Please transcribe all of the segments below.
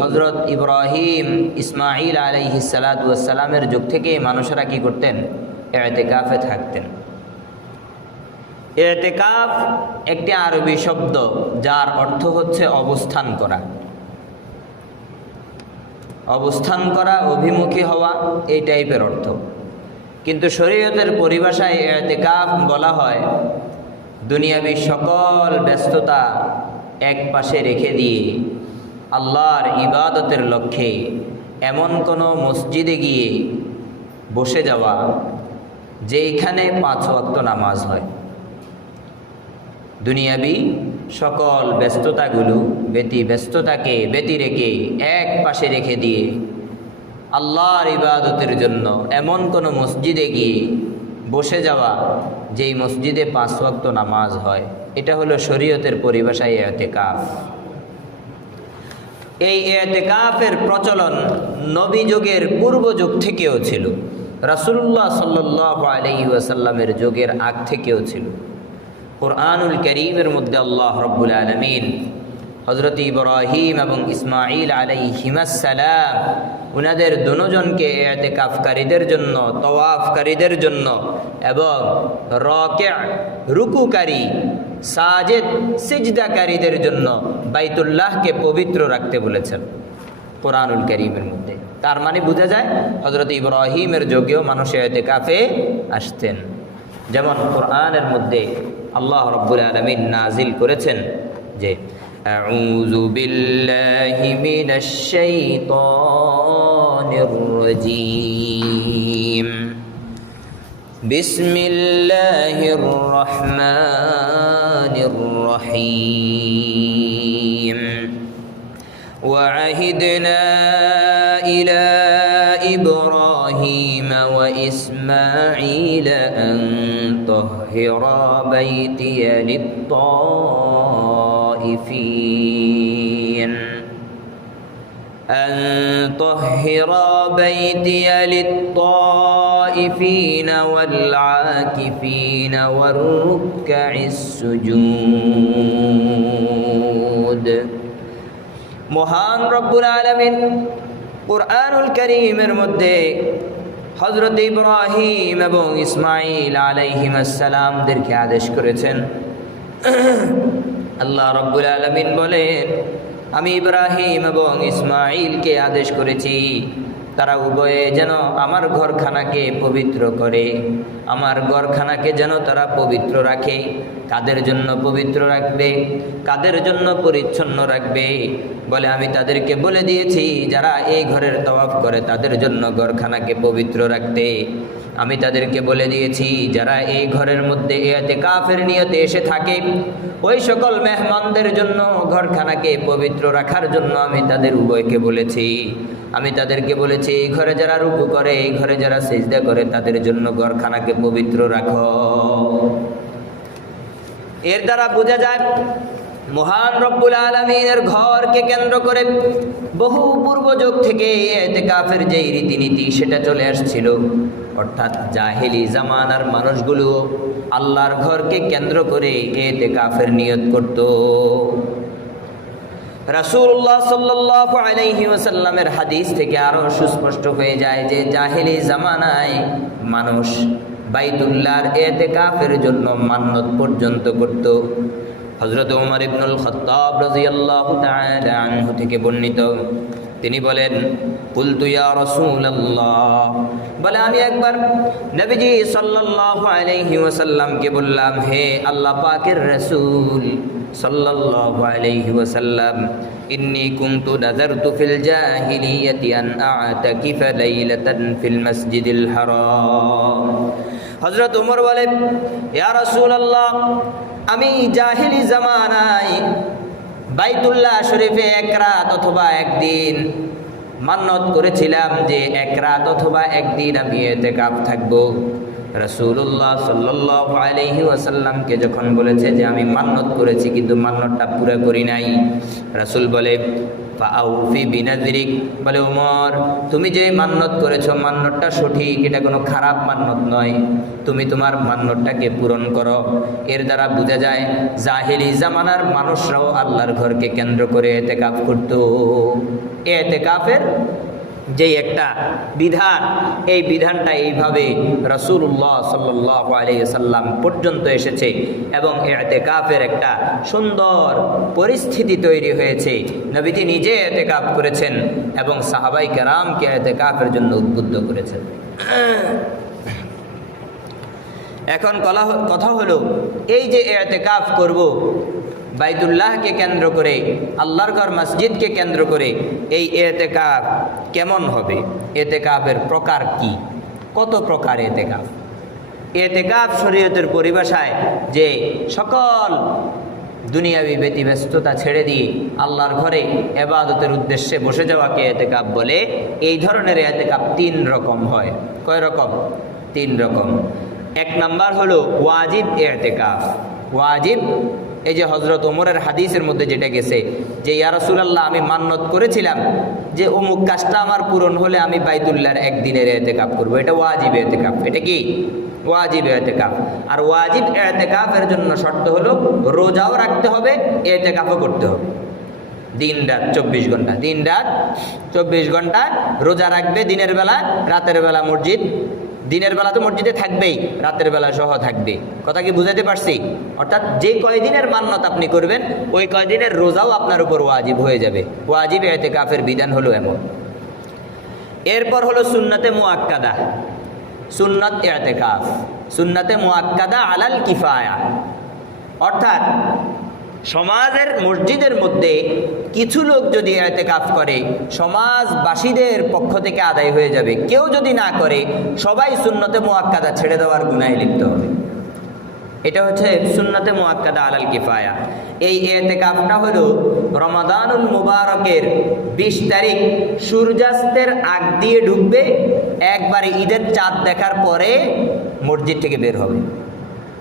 হযরত ইব্রাহিম ইসমাঈল আলাইহিস সালাতু ওয়াস সালামের যুগ থেকে মানুষেরা কি করতেন? ইতিকাফে থাকতেন। ইতিকাফ একটি আরবি শব্দ যার অর্থ হচ্ছে অবস্থান করা, অবস্থান করা, অভিমুখী হওয়া, এই টাইপের অর্থ। কিন্তু শরীয়তের পরিভাষায় ইতিকাফ বলা হয় দুনিয়াবি সকল ব্যস্ততা এক পাশে রেখে দিয়ে আল্লাহর ইবাদতের লক্ষ্যে এমন কোনো মসজিদে গিয়ে বসে যাওয়া যেইখানে 5 ওয়াক্ত নামাজ হয়। দুনিয়াবি সকল ব্যস্ততাগুলো ব্যস্ততাকে ব্যতি রেখে এক পাশে রেখে দিয়ে আল্লাহর ইবাদতের জন্য এমন কোনো মসজিদে গিয়ে বসে যাওয়া যেই মসজিদে 5 ওয়াক্ত নামাজ হয়, এটা হলো শরীয়তের পরিভাষায় ইতিকাফ। এই ইতিকাফের প্রচলন নবী যুগের পূর্ব যুগ থেকেও ছিল, রাসূলুল্লাহ সাল্লাল্লাহু আলাইহি ওয়াসাল্লামের যুগের আগ থেকেও ছিল। কুরআনুল কারীমের মধ্যে আল্লাহ রাব্বুল আলামিন হযরত ইব্রাহিম এবং ইসমাঈল আলাইহিমাস সালাম উনাদের দুজনকে ইতিকাফকারীদের জন্য, তাওয়াফকারীদের জন্য এবং রুকুকারী, সাজিদ, সিজদাকারীদের জন্য বাইতুল্লাহকে পবিত্র রাখতে বলেছেন কুরআনুল কারীমের মধ্যে। তার মানে বোঝা যায় হযরত ইব্রাহিমের যুগেও মানুষ ইতিকাফে আসতেন। যেমন কুরআনের মধ্যে আল্লাহ রাব্বুল আলামিন নাজিল করেছেন যে আউযু বিল্লাহি মিনাশ শাইতানির রাজীম বিসমিল্লাহির রহমানির রহিম وعهدنا إلى إبراهيم وإسماعيل أن طهرا بيتي للطائفين والعاكفين والركع السجود। মহান রব্বুল আলামিন কুরআনুল কারীমের মধ্যে হযরত ইব্রাহিম এবং ইসমাঈল আলাইহিমাস সালামদেরকে আদেশ করেছেন। আল্লাহ রব্বুল আলামিন বলেন, আমি ইব্রাহিম এবং ইসমাঈলকে আদেশ করেছি তারা উভয়ে যেন আমার ঘরখানাকে পবিত্র করে, আমার ঘরখানাকে যেন তারা পবিত্র রাখে। কাদের জন্য পবিত্র রাখবে, কাদের জন্য পরিচ্ছন্ন রাখবে? বলে আমি তাদেরকে বলে দিয়েছি যারা এই ঘরের তওয়াফ করে তাদের জন্য ঘরখানাকে পবিত্র রাখতে। আমি তাদেরকে বলে দিয়েছি যারা এই ঘরের মধ্যে ইতিকাফের নিয়তে এসে থাকে ওই সকল মেহমানদের জন্য ঘরখানাকে পবিত্র রাখার জন্য আমি তাদের উভয়কে বলেছি। আমি তাদেরকে বলেছি এই ঘরে যারা রুকু করে, এই ঘরে যারা সিজদা করে তাদের জন্য ঘরখানাকে পবিত্র রাখো। এর দ্বারা বোঝা যায় মহান রব্বুল আলামিনের ঘরকে কেন্দ্র করে বহু পূর্ব যুগ থেকে ইতিকাফের যে রীতিনীতি সেটা চলে আসছিল। অর্থাৎ জাহেলি জামানার মানুষগুলো আল্লাহর ঘরকে কেন্দ্র করে ইতিকাফের নিয়ত করত। রাসূলুল্লাহ সাল্লাল্লাহু আলাইহি ওয়াসাল্লামের হাদিস থেকে আরো সুস্পষ্ট হয়ে যায় যে জাহেলি জামানায় মানুষ বাইতুল্লাহর ইতিকাফের জন্য মান্নত পর্যন্ত করত। হযরত ওমর ইবনুল খাত্তাব রাদিয়াল্লাহু তাআলা আনহু থেকে বর্ণিত, তিনি বলেন, কুলতু ইয়া রাসূলুল্লাহ, বলে আমি একবার নবীজি সাল্লাল্লাহু আলাইহি ওয়াসাল্লামকে বললাম, হে আল্লাহ পাকের রাসূল সাল্লাল্লাহু আলাইহি ওয়াসাল্লাম, ইন্নী কুনতু নাযারতু ফিল জাহিলিয়াতি আন আ'তাকিফা লাইলাতান ফিল মসজিদিল হারাম। হযরত ওমর বলেন, ইয়া রাসূলুল্লাহ, আমি জাহিলি জামানায় বাইতুল্লাহ শরীফে এক রাত অথবা একদিন মান্নত করেছিলাম যে এক রাত অথবা একদিন আমি ইতিকাফ থাকবো। রাসূলুল্লাহ সাল্লাল্লাহু আলাইহি ওয়াসাল্লামকে যখন বলেছে যে আমি মান্নত করেছি কিন্তু মান্নতটা পুরো করি নাই, রাসূল বলে, ফাআউফি বিনাযরিক, বলে ওমর তুমি যে মান্যত করেছো মান্যতটা সঠিক, এটা কোনো খারাপ মান্যত নয়, তুমি তোমার মান্যতটাকে পূরণ করো। এর দ্বারা বোঝা যায় জাহেলি জামানার মানুষরাও আল্লাহর ঘরকে কেন্দ্র করে ইতিকাফ করত। ইতিকাফের যে একটা বিধান, এই বিধানটা এইভাবে রাসূলুল্লাহ সাল্লাল্লাহু আলাইহি ওয়াসাল্লাম পর্যন্ত এসেছে এবং ইতিকাফের একটা সুন্দর পরিস্থিতি তৈরি হয়েছে। নবীজি নিজে ইতিকাফ করেছেন এবং সাহাবায়ে কেরামকে ইতিকাফের জন্য উদ্বুদ্ধ করেছেন। এখন কথা হলো, এই যে ইতিকাফ করব বাইতুল্লাহকে কেন্দ্র করে, আল্লাহর ঘর মসজিদকে কেন্দ্র করে, এই ইতিকাফ কেমন হবে? ইতিকাফের প্রকার কি? কত প্রকার ইতিকাফ? ইতিকাফ শরীয়তের পরিভাষায় যে সকল দুনিয়াবি ব্যতিব্যস্ততা ছেড়ে দিয়ে আল্লাহর ঘরে ইবাদতের উদ্দেশ্যে বসে যাওয়াকে ইতিকাফ বলে। এই ধরনের ইতিকাফ 3 রকম হয়। কয় রকম? 3 রকম। এক নাম্বার হলো ওয়াজিব ইতিকাফ। ওয়াজিব, এই যে হযরত ওমরের হাদিসের মধ্যে যেটা গেছে যে ইয়া রাসূলুল্লাহ আমি মান্যত করেছিলাম যে অমুক কাজটা আমার পূরণ হলে আমি বাইতুল্লাহর একদিনের ইতিকাফ করব, এটা ওয়াজিব ইতিকাফ। এটা কি? ওয়াজিব ইতিকাফ। আর ওয়াজিব ইতিকাফের জন্য শর্ত হলো রোজাও রাখতে হবে, ইতিকাফও করতে হবে। দিন রাত 24 ঘন্টা, দিন রাত 24 ঘন্টা রোজা রাখবে দিনের বেলা, রাতের বেলা মসজিদ, দিনের বেলা তো মসজিদে থাকবেই, রাতের বেলা সহ থাকবে। কথা কি বুঝাতে পারছি? অর্থাৎ যে কয়দিনের মান্যত আপনি করবেন ওই কয়দিনের রোজাও আপনার উপর ওয়াজিব হয়ে যাবে। ওয়াজিব ইতিকাফের বিধান হলো এমন। এরপর হলো সুন্নতে মুআক্কাদা। সুন্নত ইতিকাফ, সুন্নতে মুআক্কাদা আলাল কিফায়া, অর্থাৎ সমাজের মসজিদের মধ্যে কিছু লোক যদি ইতিকাফ করে সমাজবাসীদের পক্ষ থেকে আদায় হয়ে যাবে। কেউ যদি না করে সবাই সুন্নতে মুআক্কাদা ছেড়ে দেওয়ার গুনাহে লিপ্ত হবে। এটা হচ্ছে সুন্নতে মুআক্কাদা আলাল কিফায়া। এই ইতিকাফটা হলো রমাদানুল মুবারকের 20 তারিখ সূর্যাস্তের আগ দিয়ে ঢুকবে, একবারে ঈদের চাঁদ দেখার পরে মসজিদ থেকে বের হবে।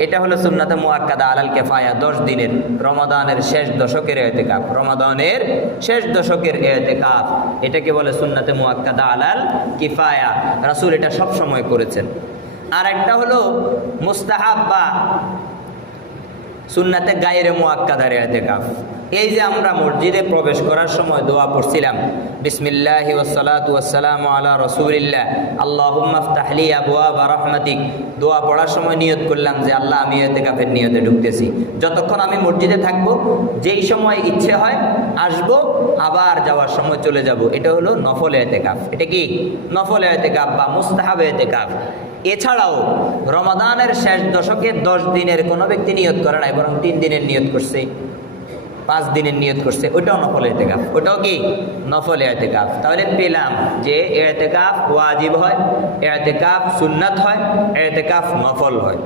এটা হলো সুন্নাতে মুআক্কাদা আলাল কিফায়া, 10 দিনের রমাদানের শেষ দশকের ইতিকাফ। রমাদানের শেষ দশকের ইতিকাফ এটাকে বলে সুন্নাতে মুআক্কাদা আলাল কিফায়া। রাসূল এটা সব সময় করেছেন। আর একটা হলো মুস্তাহাব বা সুন্নাতে গায়রে মুআক্কাদার ইতিকাফ। এই যে আমরা মসজিদে প্রবেশ করার সময় দোয়া পড়ছিলাম, বিসমিল্লাহি ওয়াসসালাতু ওয়াসসালামু আলা রাসূলিল্লাহ আল্লাহুম্মা ইফতাহ লি আবওয়াবা রাহমাতিক, দোয়া পড়ার সময় নিয়ত করলাম যে আল্লাহ আমি ইতিকাফের নিয়তে ঢুকতেছি। যতক্ষণ আমি মসজিদে থাকবো, যেই সময় ইচ্ছে হয় আসবো, আবার যাওয়ার সময় চলে যাব। এটা হলো নফল ইতিকাফ। এটা কি? নফল ইতিকাফ বা মুস্তাহাব ইতিকাফ। এছাড়াও রমাদানের শেষ দশকে 10 দিনের কোনো ব্যক্তি নিয়ত করে নাই, বরং 3 দিনের নিয়ত করছে, 5 দিনের নিয়ত করছে, ওইটাও নফল ইতিকাফ। ওটাও কি? নফল ইতিকাফ। তাহলে পেলাম যে ইতিকাফ ওয়াজিব হয়, ইতিকাফ সুন্নাত হয়, ইতিকাফ নফল হয়।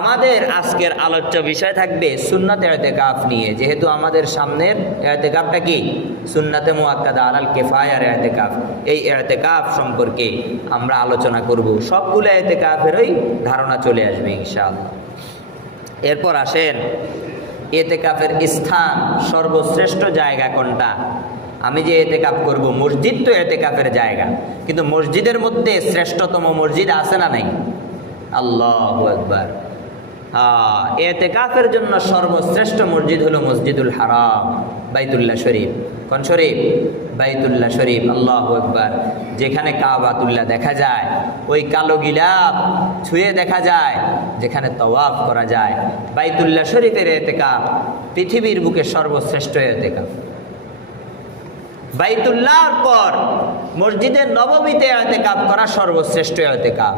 আমাদের আজকের আলোচ্য বিষয় থাকবে সুন্নাত ইতিকাফ নিয়ে, যেহেতু আমাদের সামনের ইতিকাফটা কি? সুন্নাতে মুআক্কাদা আলাল কিফায়ার ইতিকাফ। এই ইতিকাফ সম্পর্কে আমরা আলোচনা করব। সবগুলো ইতিকাফেরই ধারণা চলে আসবে ইনশাআল্লাহ। এরপর আসেন ইতিকাফের স্থান, সর্বশ্রেষ্ঠ জায়গা কোনটা? আমি যে ইতিকাফ করব, মসজিদ তো ইতিকাফের জায়গা, কিন্তু মসজিদের মধ্যে শ্রেষ্ঠতম মসজিদ আছে না নাই? আল্লাহু আকবার। ইতিকাফের জন্য সর্বশ্রেষ্ঠ মসজিদ হলো মসজিদুল হারাম, বাইতুল্লাহ শরীফ। কোন শরীফ? বাইতুল্লাহ শরীফ। আল্লাহু আকবার। যেখানে কাবাতুল্লাহ দেখা যায়, ওই কালো গিলাফ ছুঁয়ে দেখা যায়, যেখানে তওয়াফ করা যায়। বাইতুল্লাহ শরীফের ইতিকাফ পৃথিবীর বুকে সর্বশ্রেষ্ঠ ইতিকাফ। বাইতুল্লাহর পর মসজিদে নববীতে ইতিকাফ করা সর্বশ্রেষ্ঠ ইতিকাফ।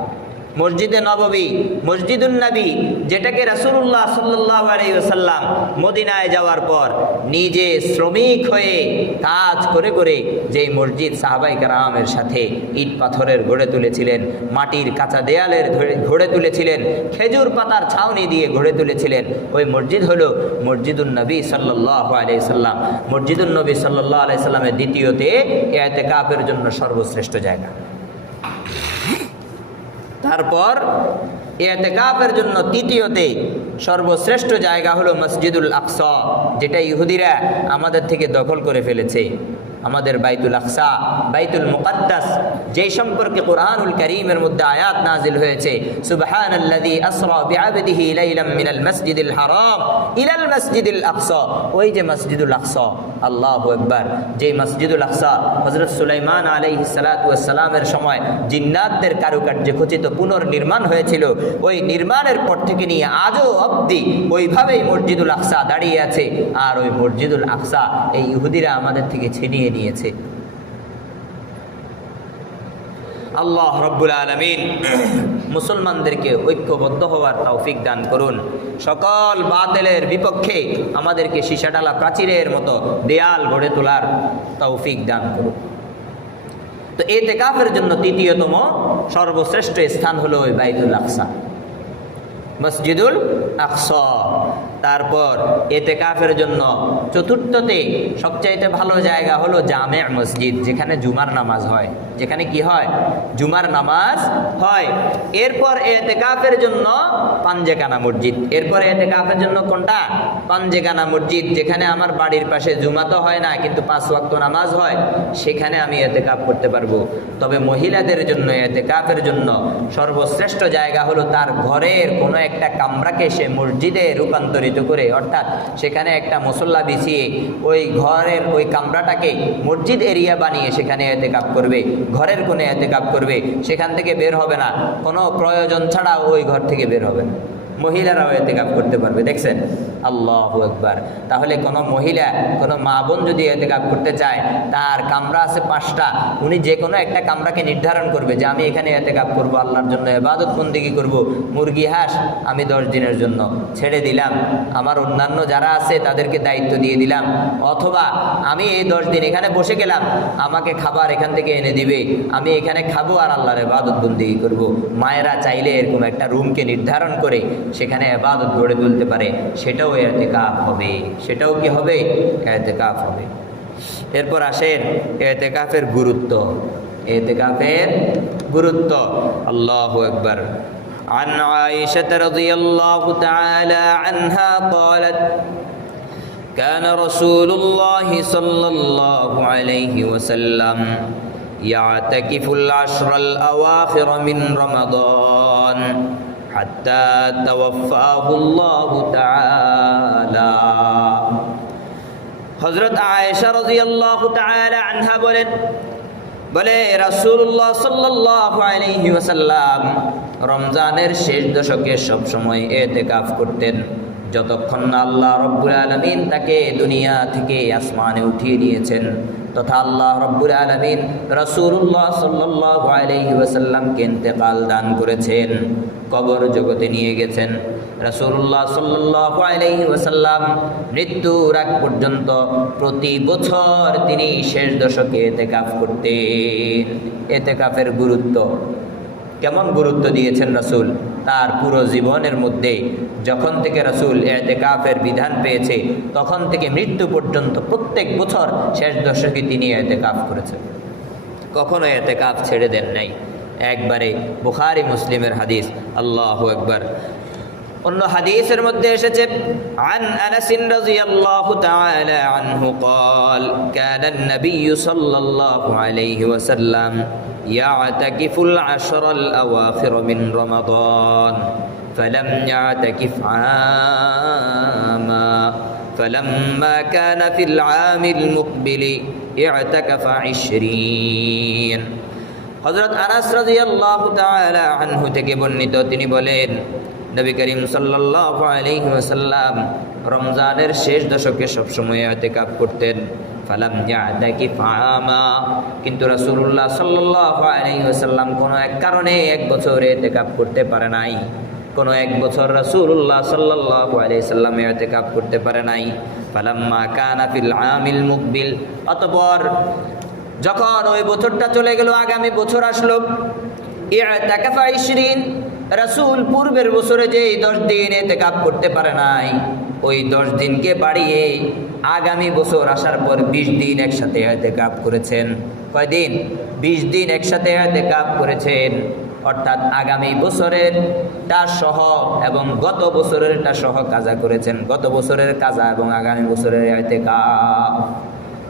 মসজিদে নববী, মসজিদুন নবী, যেটাকে রাসূলুল্লাহ সাল্লাল্লাহু আলাইহি ওয়াসাল্লাম মদিনায় যাওয়ার পর নিজে শ্রমিক হয়ে কাজ করে করে যেই মসজিদ সাহাবায়ে কেরামের সাথে ইট পাথরের গড়ে তুলেছিলেন, মাটির কাঁচা দেয়ালের গড়ে তুলেছিলেন, খেজুর পাতার ছাউনি দিয়ে গড়ে তুলেছিলেন, ওই মসজিদ হলো মসজিদুন নবী সাল্লাল্লাহু আলাইহি ওয়াসাল্লাম। মসজিদুন নবী সাল্লাল্লাহু আলাইহি ওয়াসাল্লামের দ্বিতীয়তে ইতিকাফের জন্য সর্বশ্রেষ্ঠ জায়গা। তারপর ইতিকাফের জন্য তৃতীয়তে সর্বশ্রেষ্ঠ জায়গা হলো মসজিদুল আকসা, যেটা ইহুদিরা আমাদের থেকে দখল করে ফেলেছে। আমাদের বাইতুল আকসা, বাইতুল মুকদ্দাস, যেই সম্পর্কে কুরআনুল কারীমের মধ্যে আয়াত নাজিল হয়েছে, সুবহানাল্লাযী আসরা বিআবদিহি লাইলাম মিনাল মাসজিদিল হারাম ইলাল মাসজিদিল আকসা। ওই যে মসজিদুল আকসা, আল্লাহু আকবার, যে মসজিদুল আকসা হযরত সুলাইমান আলাইহিস সালাতু ওয়াস সালামের সময় জিন্নাতদের কারুকার্যে খচিত পুনর্নির্মাণ হয়েছিল, ওই নির্মাণের পর থেকে নিয়ে আজও অবধি ওইভাবেই মসজিদুল আকসা দাঁড়িয়ে আছে। আর ওই মসজিদুল আকসা এই ইহুদিরা আমাদের থেকে ছিনিয়ে নিয়েছে। আল্লাহ রাব্বুল আলামিন মুসলমানদেরকে ঐক্যবদ্ধ হওয়ার তৌফিক দান করুন। সকল বাতিলের বিপক্ষে আমাদেরকে সীসাডালা প্রাচীরের মতো দেয়াল গড়ে তোলার তৌফিক দান করুন। তো ইতিকাফের জন্য তৃতীয়তম সর্বশ্রেষ্ঠ স্থান হলো ওই বাইতুল আকসা, মসজিদুল আকসা। তারপর ইতিকাফের জন্য চতুর্থতে সবচাইতে ভালো জায়গা হলো জামে মসজিদ, যেখানে জুমার নামাজ হয়, যেখানে কি হয়, জুমার নামাজ হয়। এরপর ইতিকাফের জন্য পাঞ্জেখানা মসজিদ। এরপর ইতিকাফের জন্য কোনটা? পাঞ্জেখানা মসজিদ, যেখানে আমার বাড়ির পাশে জুমা তো হয় না, কিন্তু 5 ওয়াক্ত নামাজ হয়, সেখানে আমি ইতিকাফ করতে পারবো। তবে মহিলাদের জন্য ইতিকাফের জন্য সর্বশ্রেষ্ঠ জায়গা হলো তার ঘরের কোনো একটা কামরাকে সে মসজিদে রূপান্তরিত করে, অর্থাৎ সেখানে একটা মুসল্লা বিছিয়ে ওই ঘরের ওই কামরাটাকে মসজিদ এরিয়া বানিয়ে সেখানে ইতিকাফ করবে, ঘরের কোণে ইতিকাফ করবে, সেখান থেকে বের হবে না, কোনো প্রয়োজন ছাড়া ওই ঘর থেকে বের হবে না। মহিলারাও ইতিকাফ করতে পারবে। দেখছেন, আল্লাহু আকবার। তাহলে কোনো মহিলা, কোনো মা বোন যদি ইতিকাফ করতে চায়, তার কামরা আছে 5টা, উনি যে কোনো একটা কামরাকে নির্ধারণ করবে যে আমি এখানে ইতিকাফ করব, আল্লাহর জন্য ইবাদত বন্দেগী করব। মুরগি হাঁস আমি 10 দিনের জন্য ছেড়ে দিলাম, আমার অন্যান্য যারা আছে তাদেরকে দায়িত্ব দিয়ে দিলাম, অথবা আমি এই 10 দিন এখানে বসে গেলাম, আমাকে খাবার এখান থেকে এনে দিবে, আমি এখানে খাবো আর আল্লাহর ইবাদত বন্দেগী করব। মায়েরা চাইলে এরকম একটা রুমকে নির্ধারণ করে সেখানে ইবাদত গড়ে তুলতে পারে, সেটাও ইতিকাফ হবে, সেটাও কি হবে, ইতিকাফ হবে। এরপর আসেন ইতিকাফের গুরুত্ব। ইতিকাফের গুরুত্ব, আল্লাহু আকবার। عن عائشة رضي الله تعالى عنها قالت كان رسول الله صلى الله عليه وسلم يعتكف العشر الأواخر من رمضان حتى توفاه الله تعالى। হযরত আয়েশা রাদিয়াল্লাহু তাআলা আনহা বলে রাসূলুল্লাহ সাল্লাল্লাহু আলাইহি ওয়াসাল্লাম রমজানের শেষ দশকে সব সময় ইতিকাফ করতেন, যতক্ষণ না আল্লাহ রাব্বুল আলামিন তাকে দুনিয়া থেকে আসমানে উঠিয়ে নিয়েছেন, তথা আল্লাহ রাব্বুল আলামিন রাসূলুল্লাহ সাল্লাল্লাহু আলাইহি ওয়াসাল্লামকে ইন্তেকাল দান করেছেন, কবর জগতে নিয়ে গেছেন। রাসূলুল্লাহ সাল্লাল্লাহু আলাইহি ওয়াসাল্লাম মৃত্যুর আগ পর্যন্ত প্রতি বছর তিনি শেষ দশকে ইতিকাফ করতেন। ইতিকাফের গুরুত্ব, কেমন গুরুত্ব দিয়েছেন রাসূল তার পুরো জীবনের মধ্যে। যখন থেকে রাসূল ইতিকাফের বিধান পেয়েছে, তখন থেকে মৃত্যু পর্যন্ত প্রত্যেক বছর শেষ দশকে তিনি ইতিকাফ করেছেন, কখনো ইতিকাফ ছেড়ে দেন নাই, একবারে। বুখারী মুসলিমের হাদিস, আল্লাহু আকবার। অন্য হাদিসের মধ্যে এসেছে আন আনাস রাদিয়াল্লাহু তাআলা আনহু قال كان النبي صلى الله عليه وسلم يعتكف العشر الأواخر من رمضان فلم يعتكف عاما فلما كان في العام المقبل اعتكف 20। হযরত আনাস রাদিয়াল্লাহু তাআলা আনহু থেকে বর্ণিত, তিনি বলেন নবী করিম সাল্লাল্লাহু আলাইহি ওয়াসাল্লাম রমজানের শেষ দশকে সবসময় ইতিকাফ করতেন। ফালাম ইয়াতাকিফ আমা, কিন্তু রাসূলুল্লাহ সাল্লাল্লাহু আলাইহি ওয়াসাল্লাম কোনো এক কারণে এক বছর ইতিকাফ করতে পারে নাই, কোনো এক বছর রাসূলুল্লাহ সাল্লাল্লাহু আলাইহি ওয়াসাল্লাম ইতিকাফ করতে পারে নাই। ফালাম্মা কানা ফিল আমিল মুকবিল, অতঃপর যখন ওই বছরটা চলে গেল, আগামী বছর আসলো, ইআতাকাফা 20, রাসূল পূর্বের বছরে যে 10 দিন ইতিকাফ করতে পারে নাই, ওই 10 দিনকে বাড়িয়ে আগামী বছর আসার পর 20 দিন একসাথে ইতিকাফ করেছেন। কয়দিন? 20 দিন একসাথে ইতিকাফ করেছেন। অর্থাৎ আগামী বছরেরটা সহ এবং গত বছরেরটা সহ কাজা করেছেন। গত বছরের কাজা এবং আগামী বছরের ইতিকাফ।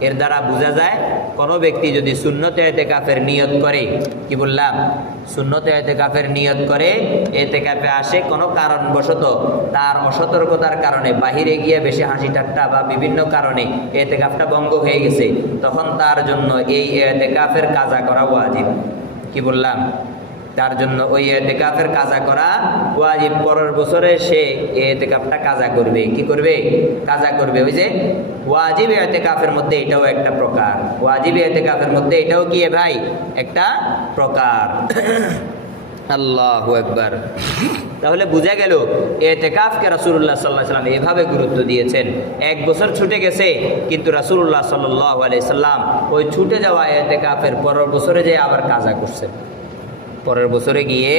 এর দ্বারা বোঝা যায় কোনো ব্যক্তি যদি সুন্নতে ইতিকাফের নিয়ত করে, কি বললাম, সুন্নতে ইতিকাফের নিয়ত করে ইতিকাফে আসে, কোনো কারণবশত তার অসতর্কতার কারণে বাহিরে গিয়ে বেশি হাসি ঠাট্টা বা বিভিন্ন কারণে ইতিকাফটা ভঙ্গ হয়ে গেছে, তখন তার জন্য এই ইতিকাফের কাজা করা ওয়াজিব। কি বললাম, তার জন্য ওই ইতিকাফের কাজা করা ওয়াজিব। পরের বছরে সে ইতিকাফটা কাজা করবে। কি করবে? কাজা করবে। ওই যে ওয়াজিব ইতিকাফের মধ্যে এটাও একটা প্রকার। ওয়াজিব ইতিকাফের মধ্যে এটাও কি ভাই একটা প্রকার। আল্লাহু আকবার। তাহলে বোঝা গেল ইতিকাফকে রাসূলুল্লাহ সাল্লাল্লাহু আলাইহি সাল্লাম এভাবে গুরুত্ব দিয়েছেন। এক বছর ছুটে গেছে, কিন্তু রাসূলুল্লাহ সাল্লাল্লাহু আলাইহি সাল্লাম ওই ছুটে যাওয়া ইতিকাফের পরের বছরে যে আবার কাজা করছেন, পরের বছরে গিয়ে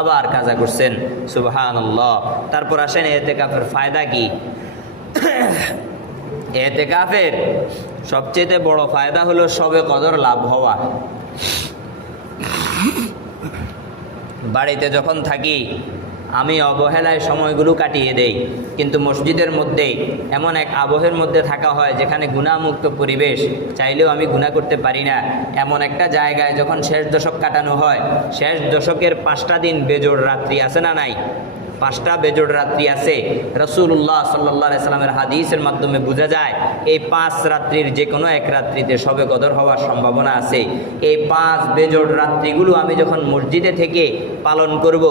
আবার কাজা করছেন। সুবহানাল্লাহ। তারপর আসেন ইতিকাফের ফায়দা কি। ইতিকাফের সবচেয়ে বড় ফায়দা হলো শবে কদর লাভ হওয়া। বাড়িতে যখন থাকি আমি অবহেলায় সময়গুলো কাটিয়ে দেই, কিন্তু মসজিদের মধ্যে এমন এক আবহের মধ্যে থাকা হয় যেখানে গুনাহমুক্ত পরিবেশ, চাইলেও আমি গুনাহ করতে পারি না। এমন একটা জায়গায় যখন শেষ দশক কাটানো হয়, শেষ দশকের 5টা দিন বেজোড় রাত্রি আছে না নাই? 5টা বেজোড় রাত্রি আছে। রাসূলুল্লাহ সাল্লাল্লাহু আলাইহি সাল্লামের হাদিসের মাধ্যমে বোঝা যায় এই 5 রাত্রির যে কোনো এক রাত্রিতে শবে কদর হওয়ার সম্ভাবনা আছে। এই 5 বেজোড় রাত্রিগুলো আমি যখন মসজিদে থেকে পালন করব,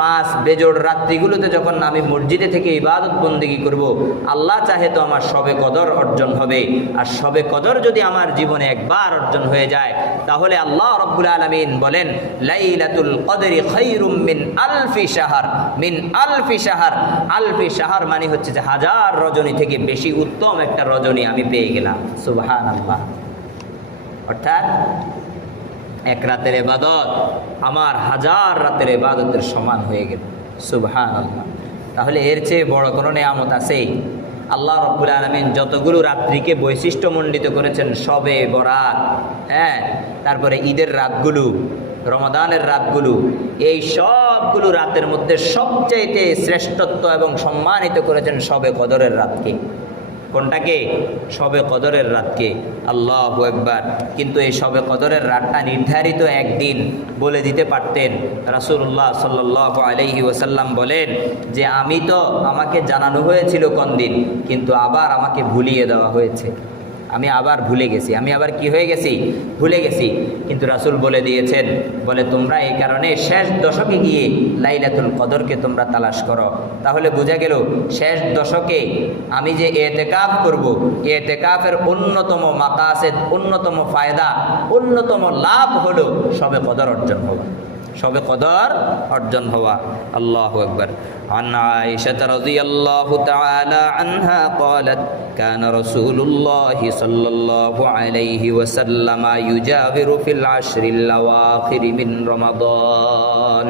5 বেজোড় রাত্রিগুলোতে যখন আমি মসজিদে থেকে ইবাদত বন্দেগী করব, আল্লাহ চাহে তো আমার শবে কদর অর্জন হবে। আর শবে কদর যদি আমার জীবনে একবার অর্জন হয়ে যায়, তাহলে আল্লাহ রাব্বুল আলামিন বলেন লাইলাতুল কদরি খায়রুম মিন আলফি শাহর। মিন আলফি শাহর, আলফি শাহর মানে হচ্ছে যে 1000 রজনী থেকে বেশি উত্তম একটা রজনী আমি পেয়ে গেলাম। সুবহানাল্লাহ। অর্থাৎ এক রাতের ইবাদত আমার 1000 রাতের ইবাদতের সমান হয়ে গেল। সুবহানাল্লাহ। তাহলে এর চেয়ে বড় কোনো নিয়ামত আছে? আল্লাহ রাব্বুল আলামিন যতগুলো রাত্রিকে বৈশিষ্ট্যমণ্ডিত করেছেন, শবে বরাত, তারপরে ঈদের রাতগুলো, রমাদানের রাতগুলো, এই সবগুলো রাতের মধ্যে সবচাইতে শ্রেষ্ঠত্ব এবং সম্মানিত করেছেন শবে কদরের রাতকে। কোনটাকে? শবে কদরের রাতকে। আল্লাহু আকবার। কিন্তু এই শবে কদরের রাতটা নির্ধারিত একদিন বলে দিতে পারতেন। রাসূলুল্লাহ সাল্লাল্লাহু আলাইহি ওয়াসাল্লাম বলেন যে আমি তো, আমাকে জানানো হয়েছিল কোন দিন, কিন্তু আবার আমাকে ভুলিয়ে দেওয়া হয়েছে। আমি আবার ভুলে গেছি। আমি আবার কি হয়ে গেছি? ভুলে গেছি। কিন্তু রাসূল বলে দিয়েছেন, বলে তোমরা এই কারণে শেষ দশকে গিয়ে লাইলাতুল কদরকে তোমরা তালাশ করো। তাহলে বোঝা গেল শেষ দশকে আমি যে ইতিকাফ করব, ইতিকাফের অন্যতম মাকাসিদ, অন্যতম ফায়দা, অন্যতম লাভ হলো শবে কদর অর্জন হওয়া। শবে কদর অর্জন হওয়া। আল্লাহু আকবার। عن عائشة رضي الله تعالى عنها قالت كان رسول الله صلى الله عليه وسلم يجاور في العشر الأواخر من رمضان।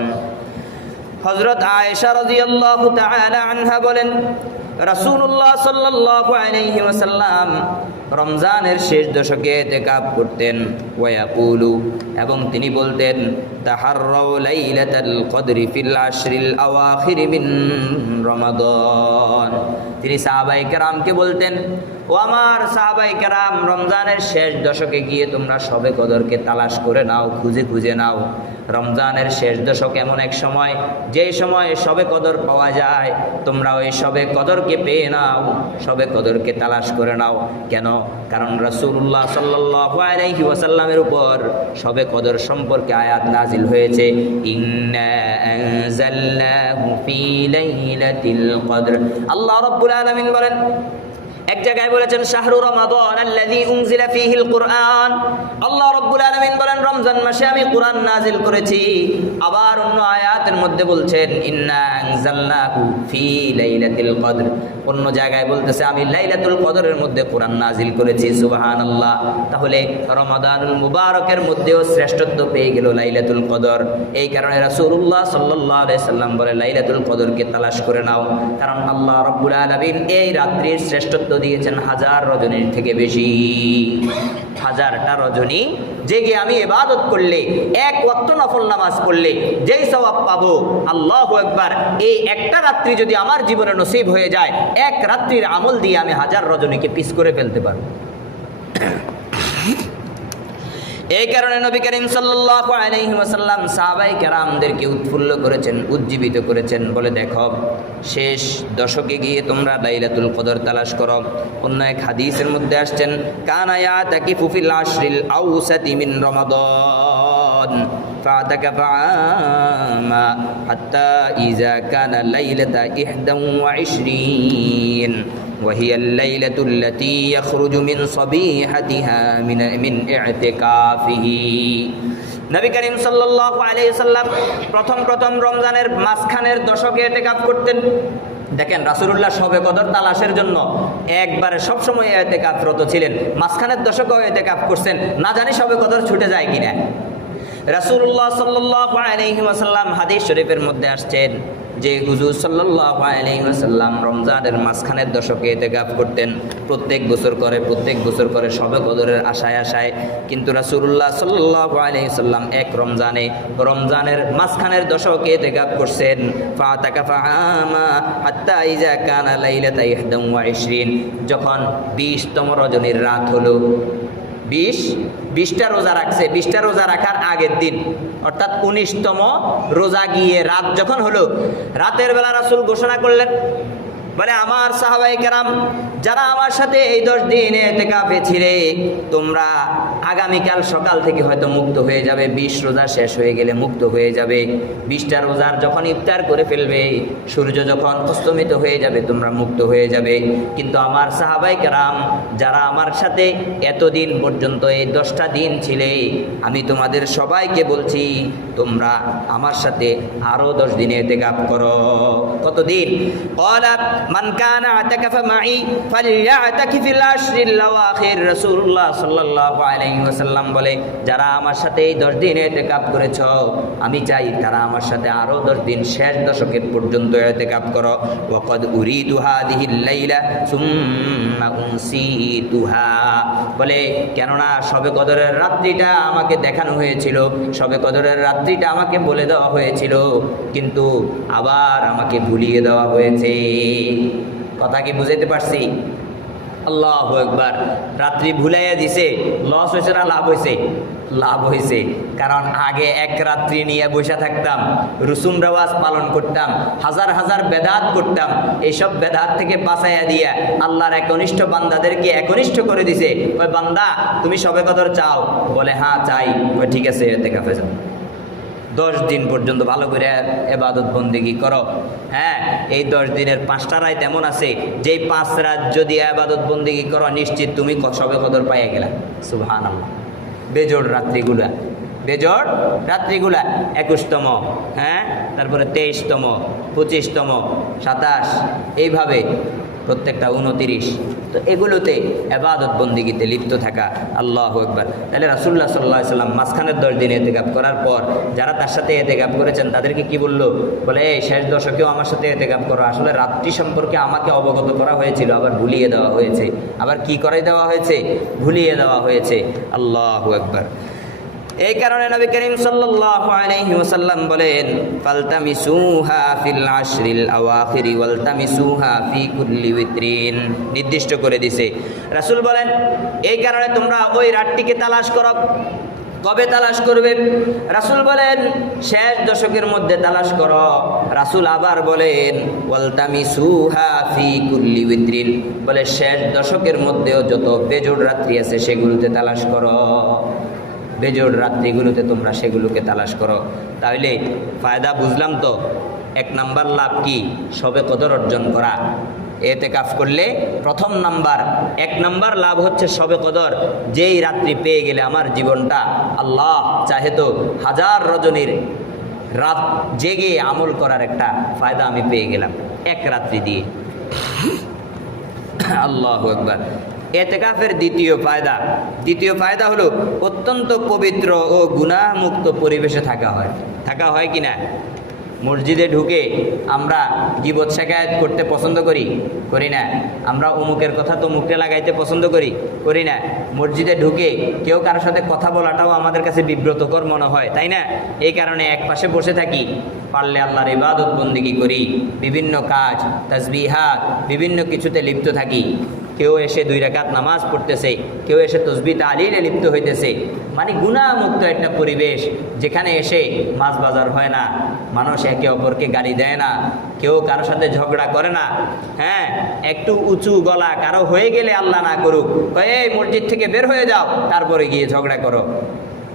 হযরত আয়েশা রাদিয়াল্লাহু তাআলা আনহা বলেন, রাসূলুল্লাহ সাল্লাল্লাহু আলাইহি ওয়াসাল্লাম রমজানের শেষ দশকে ইতিকাফ করতেন। ওয়ায়াকুলু, এবং তিনি বলতেন, তাহাররাউ লাইলাতাল কদরি ফিল আশরিল আওয়াখির মিন রমাদান। তিনি সাহাবায়ে কেরামকে বলতেন, ও আমার সাহাবায়ে কেরাম, রমজানের শেষ দশকে গিয়ে তোমরা শবে কদরকে তালাশ করে নাও, খুঁজে খুঁজে নাও। রমজানের শেষ দশক এমন এক সময়, যেই সময় শবে কদর পাওয়া যায়, তোমরা ওই শবে কদরকে পেয়ে নাও, শবে কদরকে তালাশ করে নাও। কেন? কারণ রাসূলুল্লাহ সাল্লাল্লাহু আলাইহি ওয়াসাল্লামের উপর শবে কদর সম্পর্কে আয়াত নাজিল হয়েছে, ইন্না আনজালনাহু ফি লাইলাতিল কদর। আল্লাহ রাব্বুল আলামিন বলেন, এক জায়গায় বলেছেন শাহরু রমাদান আল্লাযী উনজিলা ফীহিল কুরআন। আল্লাহ রাব্বুল আলামিন বলেন রমজান মাসে আমি কুরআন নাজিল করেছি। আবার অন্য আয়াতের মধ্যে বলছেন ইন্না আনজালনাহু ফী লাইলাতিল কদর। অন্য জায়গায় বলতেছে আমি লাইলাতুল কদরের মধ্যে কুরআন নাজিল করেছি। সুবহানাল্লাহ। তাহলে রমাদানুল মুবারকের মধ্যেও শ্রেষ্ঠত্ব পেয়ে গেল লাইলাতুল কদর। এই কারণে রাসূলুল্লাহ সাল্লাল্লাহু আলাইহি সাল্লাম বলে লাইলাতুল কদরকে তালাশ করে নাও, কারণ আল্লাহ রাব্বুল আলামিন এই রাত্রির শ্রেষ্ঠত্ব দিয়েছেন 1000 রজনীর থেকে বেশি। 1000টা রজনী জেগে আমি ইবাদত করলে, এক ওয়াক্ত নফল নামাজ পড়লে যেই সওয়াব পাবো, আল্লাহু আকবার, এই একটা রাত্রি যদি আমার জীবনে নসিব হয়ে যায়, এক রাত্রির আমল দিয়ে আমি 1000 রজনীকে পিস করে ফেলতে পারবো। এই কারণে নবী করিম সাল্লাল্লাহু আলাইহি ওয়াসাল্লাম সাহাবায়ে কেরামদেরকে উৎফুল্ল করেছেন, উজ্জীবিত করেছেন। বলে দেখো, শেষ দশকে গিয়ে তোমরা লাইলাতুল কদর তালাশ করো। অন্য এক হাদিসের মধ্যে আসছেন, কানা ইয়াতাকিফু ফিল আশরিল আওসাতি মিন রমাদান ফাতাকাফা আমা হাত্তা ইযা কানা লাইলাতা 21 وهي الليلة التي يخرج من صبيحتها من اعتكافه। নবী করিম সাল্লাল্লাহু আলাইহি ওয়াসাল্লাম প্রথম রমজানের মাঝখানের দশকে ইতিকাফ করতেন। দেখেন, রাসূলুল্লাহ শবে কদর তালাশের জন্য একবারে সবসময় ইতিকাফরত ছিলেন। মাঝখানের দশকেও ইতিকাফ করছেন, না জানি শবে কদর ছুটে যায় কিনা। রাসূলুল্লাহ সাল্লাল্লাহু আলাইহি ওয়াসাল্লাম হাদিস শরীফের মধ্যে আসছেন যে হুজুর সাল্লাল্লাহু আলাইহি ওয়াসাল্লাম রমজানের মাঝখানের দশকে ইতিকাফ করতেন। প্রত্যেক বছর করে শবে কদরের আশায়। কিন্তু রাসূলুল্লাহ সাল্লাল্লাহু আলাইহি ওয়াসাল্লাম এক রমজানের মাঝখানের দশকে ইতিকাফ করছেন। ফাতাকাফা আমা হাত্তা ইযা কানা লাইলাতা 21, যখন 20তম রজনীর রাত হলো। 20টা রোজা রাখছে। 20টা রোজা রাখার আগের দিন অর্থাৎ 19তম রোজা গিয়ে রাত যখন হলো, রাতের বেলা রাসূল ঘোষণা করলেন, বলে আমার সাহাবায়ে কেরাম যারা আমার সাথে এই 10 দিন ইতিকাফে ছিলে, তোমরা আগামীকাল সকাল থেকে হয়তো মুক্ত হয়ে যাবে। 20 রোজা শেষ হয়ে গেলে মুক্ত হয়ে যাবে। 20টা রোজার যখন ইফতার করে ফেলবে, সূর্য যখন অস্তমিত হয়ে যাবে, তোমরা মুক্ত হয়ে যাবে। কিন্তু আমার সাহাবায়ে কেরাম যারা আমার সাথে এতদিন পর্যন্ত এই 10টা দিন ছিলে, আমি তোমাদের সবাইকে বলছি তোমরা আমার সাথে আরো 10 দিন ইতিকাফ করো। কতদিন? ক্বালা মান কানা আতাকাফা মাই ফালইয়াতাকিফিল আশরিল আওয়াখির। রাসূলুল্লাহ সাল্লাল্লাহু আলাইহি ওয়াসাল্লাম বলে, যারা আমার সাথে এই 10 দিন ইতিকাফ করেছো, আমি চাই তারা আমার সাথে আরো 10 দিন শেষ দশকের পর্যন্ত ইতিকাফ করো। ওয়া ক্বাদ উরিদু হাযিহিল লাইলা সুম্মা উনসিতুহা। বলে, কেননা শবে কদরের রাত্রিটা আমাকে দেখানো হয়েছিল, শবে কদরের রাত্রিটা আমাকে বলে দেওয়া হয়েছিল, কিন্তু আবার আমাকে ভুলিয়ে দেওয়া হয়েছে। কথা কি বুঝাইতে পারছি? আল্লাহু আকবার। রাত্রি ভুলাইয়া দিছে, লস হয়েছে না লাভ হয়েছে? লাভ হয়েছে। কারণ আগে এক রাত্রি নিয়ে বসে থাকতাম, রুসুম রেওয়াজ পালন করতাম, হাজার বেদাত করতাম। এইসব বেদাত থেকে বাঁচাইয়া দিয়া আল্লাহর একনিষ্ঠ বান্দাদেরকে একনিষ্ঠ করে দিছে। ওই বান্দা তুমি শবে কদর চাও? বলে হ্যাঁ চাই। ওই ঠিক আছে, ইতিকাফে যাও। 10 দিন পর্যন্ত ভালো করে ইবাদত বন্দেগি করো। হ্যাঁ, এই 10 দিনের 5টা রাত এমন আছে, যেই 5 রাত যদি ইবাদত বন্দেগি করো, নিশ্চিত তুমি শবে কদর পাইয়া গেলা। সুবহানাল্লাহ। বেজোড় রাত্রিগুলা 21তম, হ্যাঁ, তারপরে 23তম, 25তম, 27, এইভাবে প্রত্যেকটা 29। তো এগুলোতে ইবাদত বন্দেগীতে লিপ্ত থাকা। আল্লাহু আকবার। তাহলে রাসূলুল্লাহ সাল্লাল্লাহু আলাইহি ওয়াসাল্লাম মাঝখানের 10 দিন ইতিকাফ করার পর যারা তার সাথে ইতিকাফ করেছেন তাদেরকে কি বললো? বলে, এই শেষ দশকেও আমার সাথে ইতিকাফ করো। আসলে রাত্রি সম্পর্কে আমাকে অবগত করা হয়েছিল, আবার ভুলিয়ে দেওয়া হয়েছে। আবার কি করে দেওয়া হয়েছে? ভুলিয়ে দেওয়া হয়েছে। আল্লাহু আকবার। এই কারণে নবী করিম সাল্লাল্লাহু আলাইহি ওয়াসাল্লাম বলেন, ফালতামিসুহা ফিল আশরিল আওয়াখিরি ওয়ালতামিসুহা ফি কুল্লি উইত্রিন। নির্দিষ্ট করে দিছে। রাসূল বলেন, এই কারণে তোমরা ওই রাতটিকে তালাশ করো। কবে তালাশ করবে? রাসূল বলেন, শেষ দশকের মধ্যে তালাশ করো। রাসূল আবার বলেন, ওয়ালতামিসুহা ফি কুল্লি উইত্রিন। বলে, শেষ দশকের মধ্যেও যত বেজোড় রাত্রি আছে সেগুলোতে তালাশ করো। বেজোড় রাত্রিগুলোতে তোমরা সেগুলোকে তালাশ করো। তাহলে ফায়দা বুঝলাম তো? 1 নাম্বার লাভ কি? শবে কদর অর্জন করা। ইতিকাফ করলে প্রথম নাম্বার 1 নাম্বার লাভ হচ্ছে শবে কদর। যেই রাত্রি পেয়ে গেলে আমার জীবনটা, আল্লাহ চাহে তো 1000 রজনীর রাত জেগে আমল করার একটা ফায়দা আমি পেয়ে গেলাম এক রাত্রি দিয়ে। আল্লাহু আকবার। ইতিকাফের দ্বিতীয় ফায়দা হলো অত্যন্ত পবিত্র ও গুনাহমুক্ত পরিবেশে থাকা হয় কিনা? মসজিদে ঢুকে আমরা গীবত শিকায়াত করতে পছন্দ করি করি না? আমরা অমুকের কথা তো মুখে লাগাইতে পছন্দ করি না? মসজিদে ঢুকে কেউ কারোর সাথে কথা বলাটাও আমাদের কাছে বিব্রতকর মনে হয়, তাই না? এই কারণে এক পাশে বসে থাকি, পারলে আল্লাহর ইবাদত বন্দেগী করি, বিভিন্ন কাজ তাসবিহাত বিভিন্ন কিছুতে লিপ্ত থাকি। কেউ এসে 2 রাকাত নামাজ পড়তেছে, কেউ এসে তসবিহ তাহলিলে লিপ্ত হইতেছে। মানে গুনাহমুক্ত একটা পরিবেশ, যেখানে এসে মাছ বাজার হয় না, মানুষ একে অপরকে গালি দেয় না, কেউ কারোর সাথে ঝগড়া করে না। হ্যাঁ, একটু উঁচু গলা কারো হয়ে গেলে আল্লাহ না করুক, এই মসজিদ থেকে বের হয়ে যাও, তারপরে গিয়ে ঝগড়া করো।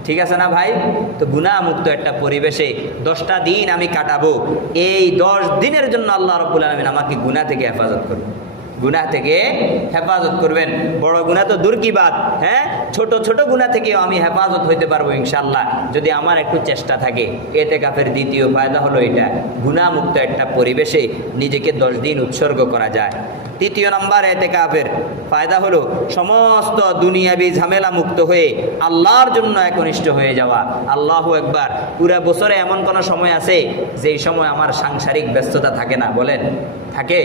ঠিক আছে না ভাই? তো গুনাহমুক্ত একটা পরিবেশে 10টা দিন আমি কাটাবো। এই 10 দিনের জন্য আল্লাহ রাব্বুল আলামিন আমাকে গুনাহ থেকে হেফাজত করবেন, গুনাহ থেকে হেফাজত করবেন। বড় গুনাহ তো দূর কি বাত, হ্যাঁ, ছোট ছোট গুনাহ থেকেও আমি হেফাজত হইতে পারবো ইনশাআল্লাহ, যদি আমার একটু চেষ্টা থাকে। ইতিকাফের দ্বিতীয় ফায়দা হলো এটা, গুনাহমুক্ত একটা পরিবেশে নিজেকে 10 দিন উৎসর্গ করা যায়। তৃতীয় নাম্বার ইতিকাফের ফায়দা হলো সমস্ত দুনিয়াবি ঝামেলা মুক্ত হয়ে আল্লাহর জন্য একনিষ্ঠ হয়ে যাওয়া। আল্লাহু আকবার। পুরা বছরে এমন কোনো সময় আছে যেই সময় আমার সাংসারিক ব্যস্ততা থাকে না? বলেন, থাকে?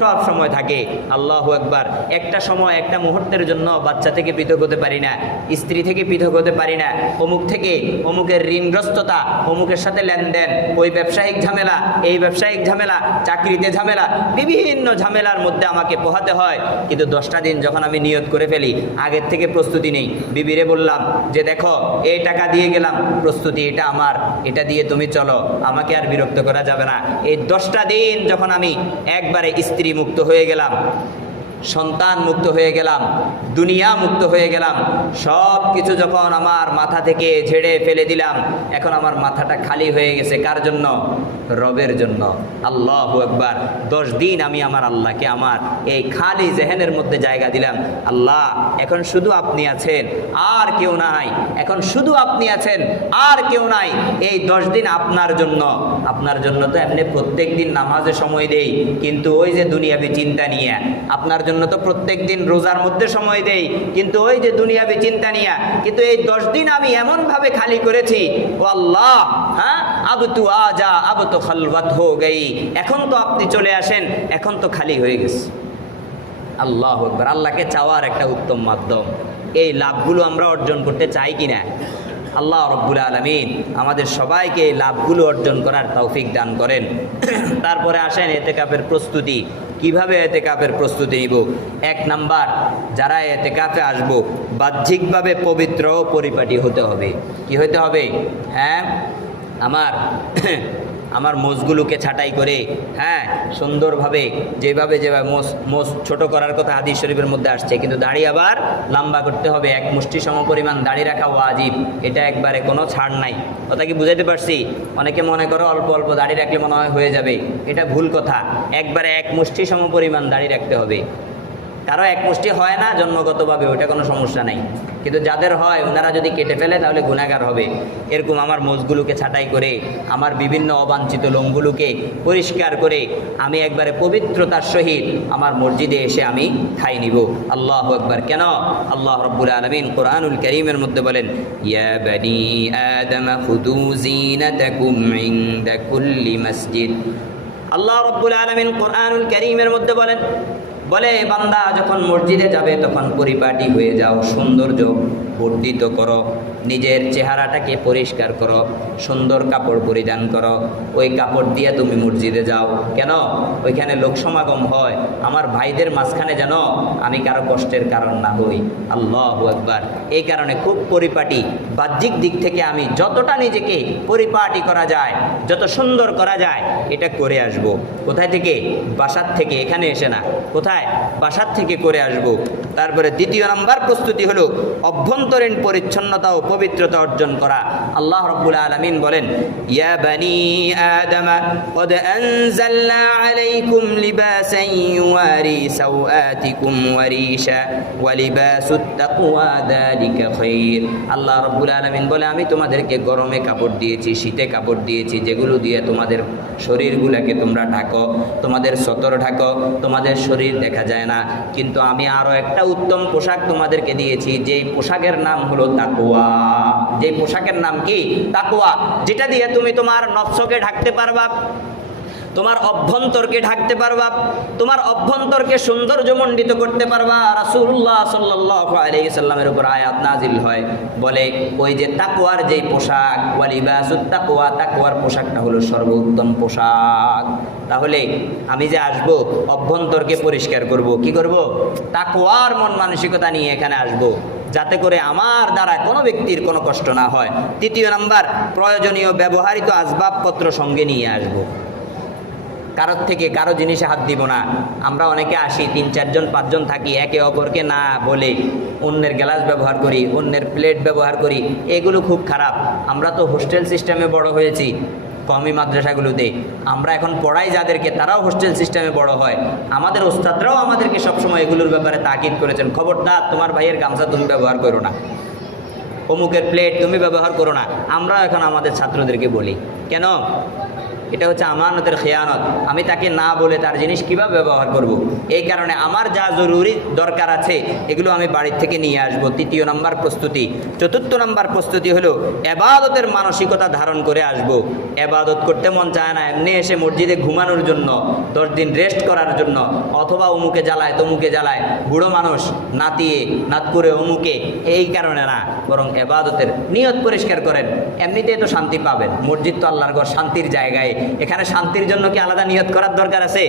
সব সময় থাকে। আল্লাহু আকবার। একটা সময় একটা মুহূর্তের জন্য বাচ্চা থেকে পৃথক হতে পারি না, স্ত্রী থেকে পৃথক হতে পারি না, অমুক থেকে, অমুকের ঋণগ্রস্ততা, অমুকের সাথে লেনদেন, ওই ব্যবসায়িক ঝামেলা, এই ব্যবসায়িক ঝামেলা, চাকরিতে ঝামেলা, বিভিন্ন ঝামেলার মধ্যে আমাকে পোহাতে হয়। কিন্তু 10টা দিন যখন আমি নিয়ত করে ফেলি, আগের থেকে প্রস্তুতি নেই, বিবিরে বললাম যে দেখো এই টাকা দিয়ে গেলাম, প্রস্তুতি এটা আমার, এটা দিয়ে তুমি চলো, আমাকে আর বিরক্ত করা যাবে না। এই 10টা দিন যখন আমি একবারে স্ত্রী মুক্ত হয়ে গেলাম, সন্তান মুক্ত হয়ে গেলাম, দুনিয়া মুক্ত হয়ে গেলাম, সব কিছু যখন আমার মাথা থেকে ঝেড়ে ফেলে দিলাম, এখন আমার মাথাটা খালি হয়ে গেছে। কার জন্য? রবের জন্য। আল্লাহু আকবার। 10 দিন আমি আমার আল্লাহকে আমার এই খালি জেহেনের মধ্যে জায়গা দিলাম। আল্লাহ, এখন শুধু আপনি আছেন, আর কেউ নাই। এখন শুধু আপনি আছেন, আর কেউ নাই। এই 10 দিন আপনার জন্য। আপনার জন্য তো এমনি প্রত্যেক দিন নামাজে সময় দেই, কিন্তু ওই যে দুনিয়াবি চিন্তা নিয়ে। আপনার জন্য তো প্রত্যেক দিন রোজার মধ্যে সময় দেই, কিন্তু ওই যে দুনিয়াবি চিন্তা নিয়ে। কিন্তু এই 10 দিন আমি এমন ভাবে খালি করেছি, ও আল্লাহ, হ্যাঁ, আব তু আজা, আব তো খালওয়াত হো গই। এখন তো আপনি চলে আসেন, এখন তো খালি হয়ে গেছে। আল্লাহু আকবার। আল্লাহকে চাওয়ার একটা উত্তম মাধ্যম। এই লাভগুলো আমরা অর্জন করতে চাই কিনা? আল্লাহ রাব্বুল আলামিন আমাদের সবাইকে এই লাভগুলো অর্জন করার তৌফিক দান করেন। তারপরে আসেন ইতিকাফের প্রস্তুতি। কিভাবে ইতিকাফের প্রস্তুতি নিব? 1 নাম্বার, যারা ইতিকাফে আসবো বাহ্যিকভাবে পবিত্র ও পরিপাটি হতে হবে। কি হতে হবে? হ্যাঁ, আমার মোষগুলোকে ছাঁটাই করে, হ্যাঁ, সুন্দরভাবে যেভাবে মোষ ছোট করার কথা হাদিস শরীফের মধ্যে আসছে, কিন্তু দাড়ি আবার লম্বা করতে হবে। 1 মুষ্টি সম পরিমাণ দাড়ি রাখা ওয়াজিব, এটা একবারে কোনো ছাড় নাই। কথা কি বুঝাইতে পারছি? অনেকে মনে করো অল্প অল্প দাড়ি রাখলে মনে হয় হয়ে যাবে, এটা ভুল কথা। একবারে 1 মুষ্টি সম পরিমাণ দাড়ি রাখতে হবে। কারো 1 মুষ্টি হয় না জন্মগতভাবে, ওটা কোনো সমস্যা নেই, কিন্তু যাদের হয় ওনারা যদি কেটে ফেলে তাহলে গুনাহগার হবে। এরকম আমার মোষগুলোকে ছাঁটাই করে, আমার বিভিন্ন অবাঞ্ছিত লোমগুলোকে পরিষ্কার করে আমি একবারে পবিত্রতার সহিত আমার মসজিদে এসে আমি ঠাঁই নিব। আল্লাহু আকবার। কেন? আল্লাহ রাব্বুল আলামিন কোরআনুল কারীমের মধ্যে বলেন, ইয়া বানি আদম খুযু যিনাতাকুম ইনদা কুল্লি মসজিদ। আল্লাহ রাব্বুল আলামিন কোরআনুল কারীমের মধ্যে বলে বান্দা যখন মসজিদে যাবে তখন পরিপাটি হয়ে যাও, সৌন্দর্য বর্ধিত করো, নিজের চেহারাটাকে পরিষ্কার করো, সুন্দর কাপড় পরিধান করো, ওই কাপড় দিয়ে তুমি মসজিদে যাও। কেন? ওইখানে লোক সমাগম হয়, আমার ভাইদের মাঝখানে যেন আমি কারো কষ্টের কারণ না হই। আল্লাহু আকবার। এই কারণে খুব পরিপাটি, বাহ্যিক দিক থেকে আমি যতটা নিজেকে পরিপাটি করা যায়, যত সুন্দর করা যায়, এটা করে আসব। কোথায় থেকে? বাসার থেকে, এখানে এসে না। কোথায়? বাসার থেকে করে আসব। তারপরে 2 নাম্বার প্রস্তুতি হলো অভ্যন্তরীণ পরিচ্ছন্নতা ও পবিত্রতা অর্জন করা। আল্লাহ রাব্বুল আলামিন বলেন, ইয়া বানি আদম ক্বাদ আনজালনা আলাইকুম লিবাসান ইউয়ারি সাওআতিকুম ওয়া রিশা ওয়া লিবাসুত তাকওয়া যালিকা খায়র। আল্লাহ রাব্বুল আলামিন বলে, আমি তোমাদেরকে গরমে কাপড় দিয়েছি, শীতে কাপড় দিয়েছি, যেগুলো দিয়ে তোমাদের শরীরগুলোকে তোমরা ঢাকো, তোমাদের সতর ঢাকো, তোমাদের শরীর দেখা যায় না, কিন্তু আমি আরো একটা উত্তম পোশাক তোমাদেরকে দিয়েছি, যেই পোশাকের নাম হলো তাকওয়া। যেই পোশাকের নাম কি? তাকওয়া। যেটা দিয়ে তুমি তোমার নফসকে ঢাকতে পারবা, তোমার অভ্যন্তরকে ঢাকতে পারবা, তোমার অভ্যন্তরকে সৌন্দর্যমণ্ডিত করতে পারবা। রাসূলুল্লাহ সাল্লাল্লাহু আলাইহি সাল্লামের উপর আয়াত নাজিল হয়, বলে ওই যে তাকওয়ার যেই পোশাক, ওয়ালিবাসুত তাকওয়া, তাকওয়ার পোশাকটা হলো সর্বোত্তম পোশাক। তাহলে আমি যে আসব, অভ্যন্তরকে পরিষ্কার করব, কি করব? তাকওয়ার মন মানসিকতা নিয়ে এখানে আসব, যাতে করে আমার দ্বারা কোনো ব্যক্তির কোনো কষ্ট না হয়। তৃতীয় নাম্বার, প্রয়োজনীয় ব্যবহৃত আসবাবপত্র সঙ্গে নিয়ে আসব। কারোর থেকে কারো জিনিসে হাত দিব না। আমরা অনেকে আসি, 3-4 জন 5 জন থাকি, একে অপরকে না বলে অন্যের গ্লাস ব্যবহার করি, অন্যের প্লেট ব্যবহার করি। এগুলো খুব খারাপ। আমরা তো হোস্টেল সিস্টেমে বড় হয়েছি, কওমি মাদ্রাসাগুলোতে আমরা এখন পড়াই যাদেরকে, তারাও হোস্টেল সিস্টেমে বড় হয়। আমাদের ওস্তাদরাও আমাদেরকে সবসময় এগুলোর ব্যাপারে তাকিদ করেছেন, খবরদার তোমার ভাইয়ের গামছা তুমি ব্যবহার করো না, অমুকের প্লেট তুমি ব্যবহার করো না। আমরাও এখন আমাদের ছাত্রদেরকে বলি, কেন? এটা হচ্ছে আমানতের খেয়ানত। আমি তাকে না বলে তার জিনিস কিভাবে ব্যবহার করব? এই কারণে আমার যা জরুরি দরকার আছে এগুলো আমি বাড়ির থেকে নিয়ে আসব। তৃতীয় নাম্বার প্রস্তুতি। চতুর্থ নাম্বার প্রস্তুতি হলো ইবাদতের মানসিকতা ধারণ করে আসব। ইবাদত করতে মন চায় না, এমনি এসে মসজিদে ঘুমানোর জন্য, 10 দিন রেস্ট করার জন্য, অথবা অমুকে জ্বালায় তমুকে জ্বালায়, বুড়ো মানুষ নাতিয়ে নাত করে অমুকে, এই কারণে না, বরং ইবাদতের নিয়ত পরিষ্কার করেন। এমনিতেই তো শান্তি পাবেন, মসজিদ তো আল্লাহর ঘর, শান্তির জায়গায়। এখানে শান্তির জন্য কি আলাদা নিয়ত করার দরকার আছে?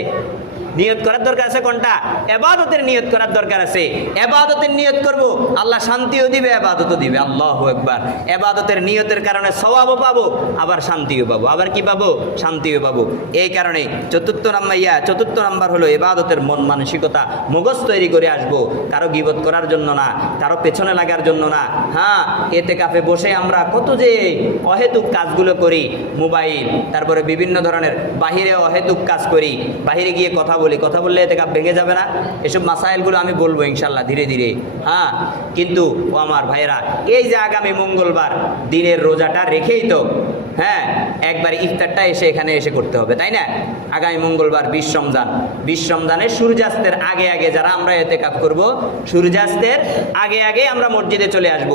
নিয়ত করার দরকার আছে কোনটা? ইবাদতের নিয়ত করার দরকার আছে। ইবাদতের নিয়ত করব, আল্লাহ শান্তিও দিবে, ইবাদতও দিবে। আল্লাহু আকবার। ইবাদতের নিয়তের কারণে সওয়াবও পাবো, আবার শান্তিও পাবো। আবার কি পাবো? শান্তিও পাবো। এই কারণে চতুর্থ নাম্বার হলো ইবাদতের মন মানসিকতা, মগজ তৈরি করে আসবো। কারো গীবত করার জন্য না, কারো পেছনে লাগার জন্য না। হ্যাঁ, ইতিকাফে বসে আমরা কত যে অহেতুক কাজগুলো করি, মোবাইল, তারপরে বিভিন্ন ধরনের বাহিরে অহেতুক কাজ করি, বাহিরে গিয়ে কথা বলি, কথা বললে ইতিকাফ ভেঙে যাবে না? এসব মাসাইলগুলো আমি বলবো ইনশাল্লাহ ধীরে ধীরে। হ্যাঁ, কিন্তু ও আমার ভাইরা, এই যে আগামী মঙ্গলবার দিনের রোজাটা রেখেই তো হ্যাঁ একবার ইফতারটা এখানে এসে করতে হবে, তাই না? আগামী মঙ্গলবার 20 রমজান, 20 রমজানের সূর্যাস্তের আগে আগে যারা আমরা ইতিকাফ করব, সূর্যাস্তের আগে আগে আমরা মসজিদে চলে আসব।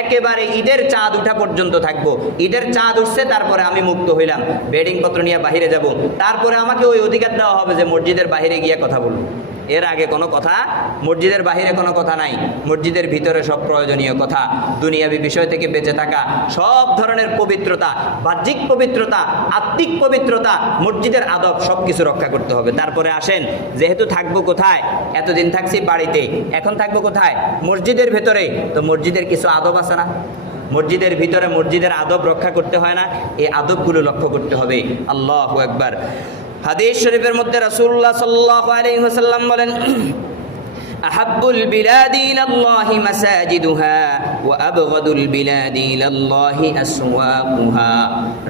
একেবারে ঈদের চাঁদ উঠা পর্যন্ত থাকবো। ঈদের চাঁদ উঠছে, তারপরে আমি মুক্ত হইলাম, বেডিং পত্র নিয়ে বাহিরে যাব। তারপরে আমাকে ওই অধিকার দেওয়া হবে যে মসজিদের বাহিরে গিয়ে কথা বলবো। এর আগে কোনো কথা, মসজিদের বাহিরে কোনো কথা নাই। মসজিদের ভিতরে সব প্রয়োজনীয় কথা, দুনিয়াবী বিষয় থেকে বেঁচে থাকা, সব ধরনের পবিত্রতা, বাহ্যিক পবিত্রতা, আত্মিক পবিত্রতা, মসজিদের আদব, সব কিছু রক্ষা করতে হবে। তারপরে আসেন, যেহেতু থাকবো কোথায়? এতদিন থাকছি বাড়িতে, এখন থাকবো কোথায়? মসজিদের ভেতরে। তো মসজিদের কিছু আদব আছে না? মসজিদের ভিতরে মসজিদের আদব রক্ষা করতে হয় না? এই আদবগুলো লক্ষ্য করতে হবে। আল্লাহু আকবার। হাদিস শরীফের মধ্যে রাসূলুল্লাহ সাল্লাল্লাহু আলাইহি ওয়াসাল্লাম বলেন, আহাব্বুল বিলাদি ইলাল্লাহি মাসাজিদুহা ওয়া আবগাদুল বিলাদি ইলাল্লাহি আসওয়াকুহা।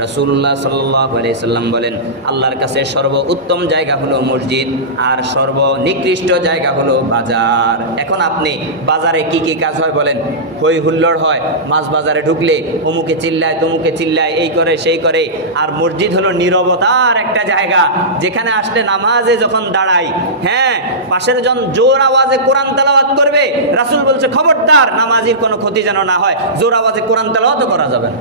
রাসূলুল্লাহ সাল্লাল্লাহু আলাইহি সাল্লাম বলেন, আল্লাহর কাছে সর্বোত্তম জায়গা হলো মসজিদ, আর সর্বনিকৃষ্ট জায়গা হলো বাজার। এখন আপনি বাজারে কি কি কাজ হয় বলেন? হই হুল্লোড় হয়, মাছ বাজারে ঢুকলে অমুকে চিল্লায় তমুকে চিল্লায়, এই করে সেই করে। আর মসজিদ হলো নীরবতার একটা জায়গা, যেখানে আসলে নামাজে যখন দাঁড়াই, হ্যাঁ, পাশের জন জোর আওয়াজে কোরআন তেলাওয়াত করবে, রাসূল বলছে খবরদার নামাজির কোনো ক্ষতি যেন না হয়, জোর আওয়াজে কোরআন তেলাওয়াত করা যাবে না।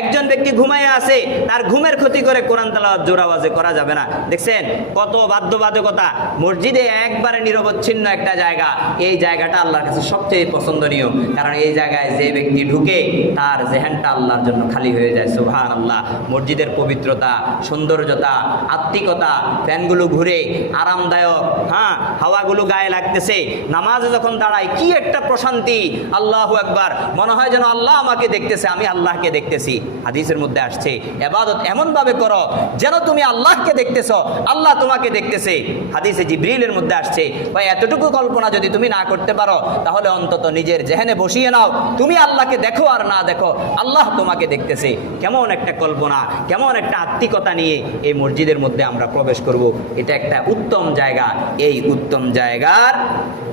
একজন ব্যক্তি ঘুমাইয়া আছে, তার ঘুমের ক্ষতি করে কোরআন তেলাওয়াত জোর আওয়াজে করা যাবে না। দেখছেন কত বাধ্যবাধকতা। মসজিদে একবারে নিরবচ্ছিন্ন একটা জায়গা, এই জায়গাটা আল্লাহর কাছে সবচেয়ে পছন্দনীয়, কারণ এই জায়গায় যে ব্যক্তি ঢুকে তার জেহেনটা আল্লাহর জন্য খালি হয়ে যায়। সুবহানাল্লাহ। মসজিদের পবিত্রতা, সৌন্দর্যতা, আত্মিকতা, ফ্যানগুলো ঘুরে আরামদায়ক, হ্যাঁ, হাওয়াগুলো গায়ে লাগতেছে, নামাজে যখন দাঁড়ায় কি একটা প্রশান্তি। আল্লাহু আকবার। মনে হয় যেন আল্লাহ আমাকে দেখতেছে, আমি আল্লাহকে দেখতেছি। হাদিসের মধ্যে আসছে, ইবাদত এমন ভাবে করো যেন তুমি আল্লাহকে দেখতেছো, আল্লাহ তোমাকে দেখতেছে। হাদিসে জিবরিলের মধ্যে আসছে, ভাই এতটুকু কল্পনা যদি তুমি না করতে পারো, তাহলে অন্তত নিজের জেহেনে বসিয়ে নাও, তুমি আল্লাহকে দেখো আর না দেখো, আল্লাহ তোমাকে দেখতেছে। কেমন একটা কল্পনা, কেমন একটা আত্মিকতা নিয়ে এই মসজিদের মধ্যে আমরা প্রবেশ করব। এটা একটা উত্তম জায়গা। এই উত্তম জায়গার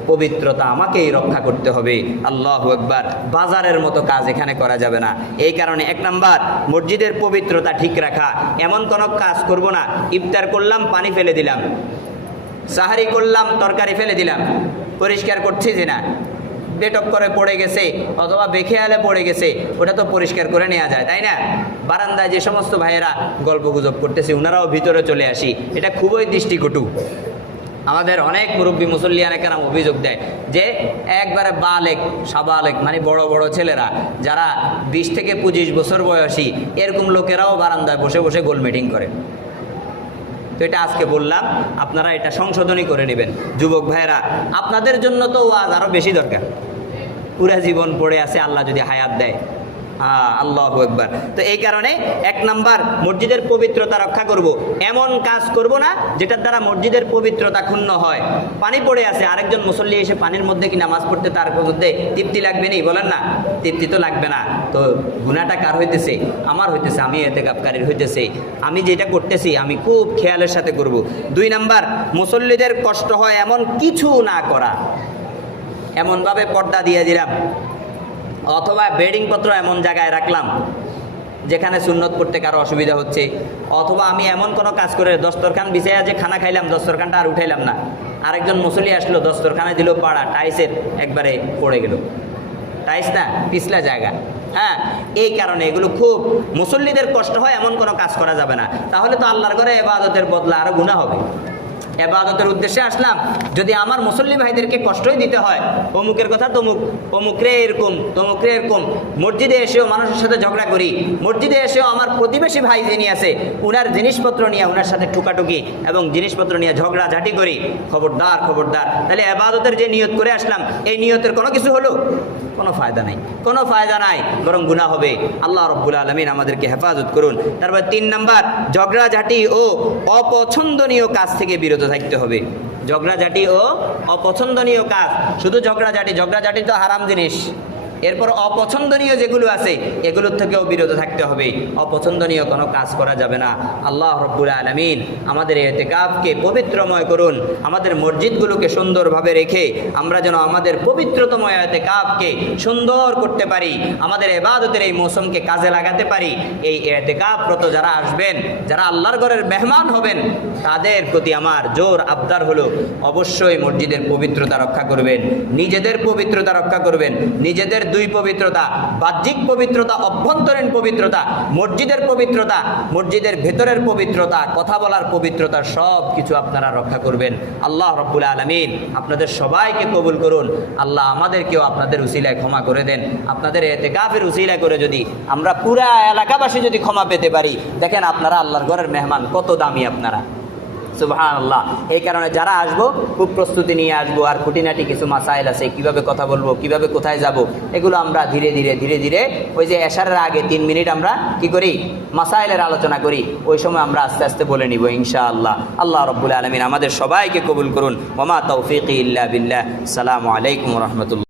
পবিত্রতা আমাকেই রক্ষা করতে হবে। আল্লাহু আকবার। বাজারের মতো কাজ এখানে করা যাবে না। এই কারণে 1 নাম্বার, মসজিদের পবিত্রতা ঠিক রাখা। এমন কোনো কাজ করব না, ইফতার করলাম পানি ফেলে দিলাম, সাহারি করলাম, তরকারি ফেলে দিলাম, পরিষ্কার করছি যে না, বেটক করে পড়ে গেছে অথবা বেখেয়ালে পড়ে গেছে, ওটা তো পরিষ্কার করে নেওয়া যায়, তাই না? বারান্দায় যে সমস্ত ভাইয়েরা গল্প গুজব করতেছে ওনারাও ভিতরে চলে আসি, এটা খুবই দৃষ্টিকটু। আমাদের অনেক মুরব্বী মুসল্লিয়ানে কেন অভিযোগ দেয় যে একবারে বালেক সাবালেক মানে বড় বড় ছেলেরা যারা 20 থেকে 25 বছর বয়সী এরকম লোকেরাও বারান্দায় বসে বসে গোল মিটিং করে। তো এটা আজকে বললাম, আপনারা এটা সংশোধনী করে নেবেন। যুবক ভাইয়েরা, আপনাদের জন্য তো ওয়াজ আরও বেশি দরকার। পুরা জীবন পড়ে আছে, আল্লাহ যদি হায়াত দেয়। আল্লাহু আকবার। তো এই কারণে 1 নাম্বার, মসজিদের পবিত্রতা রক্ষা করব, এমন কাজ করব না যেটার দ্বারা মসজিদের পবিত্রতা ক্ষুণ্ণ হয়। পানি পড়ে আছে, আরেকজন মুসল্লি এসে পানির মধ্যে কি নামাজ পড়তে তার মধ্যে তৃপ্তি লাগবে নি? বলেন না, তৃপ্তি তো লাগবে না। তো গুনাহটা কার হইতেছে? আমার হইতেছে, আমি ইতিকাফকারীর হইতেছে। আমি যেটা করতেছি আমি খুব খেয়ালের সাথে করব। 2 নাম্বার, মুসল্লিদের কষ্ট হয় এমন কিছু না করা। এমনভাবে পর্দা দিয়ে দিলাম অথবা বেডিং পত্র এমন জায়গায় রাখলাম যেখানে সুন্নত পড়তে কারো অসুবিধা হচ্ছে, অথবা আমি এমন কোনো কাজ করে দস্তরখান বিছাইয়া যে খানা খাইলাম, দস্তরখানটা আর উঠাইলাম না। আরেকজন মুসল্লি আসলো, দস্তরখানে দিল পাড়া, টাইসের একবারে পড়ে গেল, টাইস না পিছলা জায়গা। হ্যাঁ, এই কারণে এগুলো খুব মুসল্লিদের কষ্ট হয় এমন কোনো কাজ করা যাবে না। তাহলে তো আল্লাহর ঘরে ইবাদতের বদলা আরো গুনাহ হবে। ইবাদতের উদ্দেশ্যে আসলাম, যদি আমার মুসল্লি ভাইদেরকে কষ্টই দিতে হয়, অমুকের কথা তমুক, অমুকরে এরকম, তমুকরে এরকম, মসজিদে এসেও মানুষের সাথে ঝগড়া করি, মসজিদে এসেও আমার প্রতিবেশী ভাই যিনি আছে উনার জিনিসপত্র নিয়ে উনার সাথে টুকাটুকি এবং জিনিসপত্র নিয়ে ঝগড়া ঝাঁটি করি, খবরদার খবরদার। তাহলে ইবাদতের যে নিয়ত করে আসলাম, এই নিয়তের কোনো কিছু হলো? কোনো ফায়দা নাই, কোনো ফায়দা নাই, বরং গুনাহ হবে। আল্লাহ রাব্বুল আলামিন আমাদেরকে হেফাজত করুন। তারপর 3 নাম্বার, ঝগড়াঝাঁটি ও অপছন্দনীয় কাজ থেকে বিরত থাকতে হবে। ঝগড়াঝাঁটি ও অপছন্দনীয় কাজ, শুধু ঝগড়াঝাঁটি তো হারাম জিনিস। এরপর অপছন্দনীয় যেগুলো আছে এগুলোর থেকেও বিরত থাকতে হবে। অপছন্দনীয় কোনো কাজ করা যাবে না। আল্লাহ রাব্বুল আলামিন আমাদের ইতিকাফকে পবিত্রময় করুন। আমাদের মসজিদগুলোকে সুন্দরভাবে রেখে আমরা যেন আমাদের পবিত্রতম ইতিকাফকে সুন্দর করতে পারি, আমাদের ইবাদতের এই মৌসুমকে কাজে লাগাতে পারি। এই ইতিকাফরত যারা আসবেন, যারা আল্লাহর ঘরের মেহমান হবেন, তাদের প্রতি আমার জোর আবদার হলো অবশ্যই মসজিদের পবিত্রতা রক্ষা করবেন, নিজেদের পবিত্রতা রক্ষা করবেন। নিজেদের 2 পবিত্রতা, বাহ্যিক পবিত্রতা, অভ্যন্তরীণ পবিত্রতা, মসজিদের পবিত্রতা, মসজিদের ভেতরের পবিত্রতা, কথা বলার পবিত্রতা, সব কিছু আপনারা রক্ষা করবেন। আল্লাহ রাব্বুল আলামিন আপনাদের সবাইকে কবুল করুন। আল্লাহ আমাদেরকেও আপনাদের উসিলায় ক্ষমা করে দেন। আপনাদের ইতিকাফের উসিলায় করে যদি আমরা পুরা এলাকাবাসী যদি ক্ষমা পেতে পারি, দেখেন আপনারা আল্লাহর ঘরের মেহমান, কত দামি আপনারা। সুবহানাল্লাহ। এই কারণে যারা আসবো খুব প্রস্তুতি নিয়ে আসবো। আর খুঁটিনাটি কিছু মাসাইল আছে, কিভাবে কথা বলবো, কিভাবে কোথায় যাব, এগুলো আমরা ধীরে ধীরে ওই যে এশারের আগে 3 মিনিট আমরা কি করি, মাসাইলের আলোচনা করি, ওই সময় আমরা আস্তে আস্তে বলে নিব ইনশাআল্লাহ। আল্লাহ রাব্বুল আলামিন আমাদের সবাইকে কবুল করুন। ওয়া মা তাওফীকি ইল্লা বিল্লাহ। আসসালামু আলাইকুম ওয়া রাহমাতুল্লাহ।